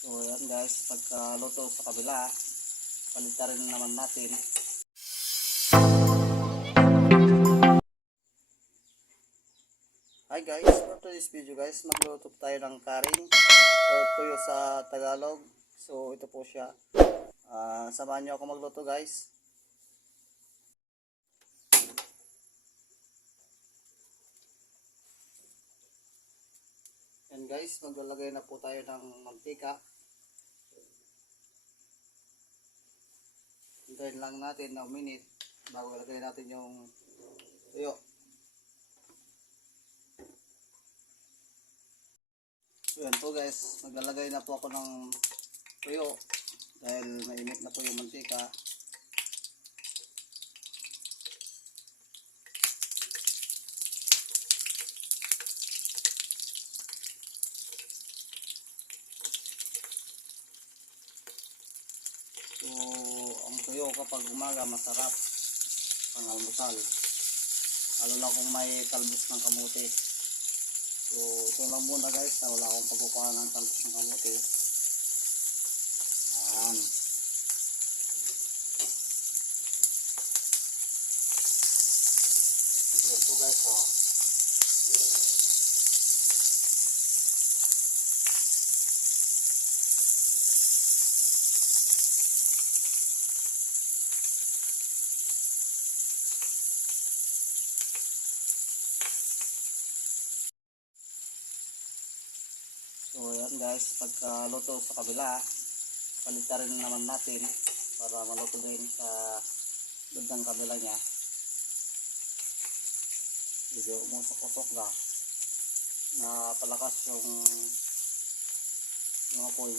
So yan guys, pagka luto sa kabila, palitan rin naman natin. Hi guys, for today's video guys, magluto tayo ng karing or tuyo sa Tagalog. So ito po siya. Ah, samahan niyo ako magluto guys. Yan guys, maglalagay na po tayo ng mantika. Hintayin lang natin na minute bago ilagay natin yung tuyo. So yan po guys, maglalagay na po ako ng tuyo dahil mainit na po yung mantika. So, tuyo kapag umaga masarap pang almusal. Lalo na kung may talbos ng kamote. So, ito lang muna guys na wala akong pagkukuha ng talbos ng kamote. Yan. Po guys, oh. So yan guys, pagka luto sa kabila, palitan rin naman natin para maluto din sa bandang kabila niya. Medyo umusok-usok na. Na palakas yung yung apoy.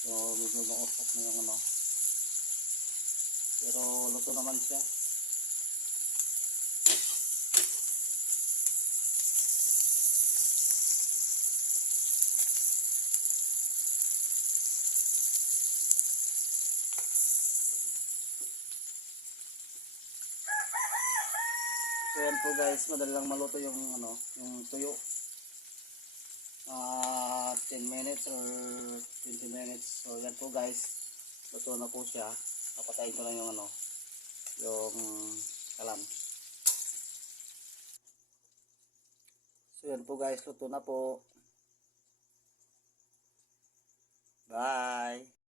So medyo mausok na yung ano. Pero luto naman siya. So yan po guys, madali lang maluto yung ano, yung tuyo. Ah, 10 minutes or 20 minutes. So yan po guys, luto na po siya. Papatayin ko lang yung ano, yung kalam. So yan po guys, luto na po. Bye!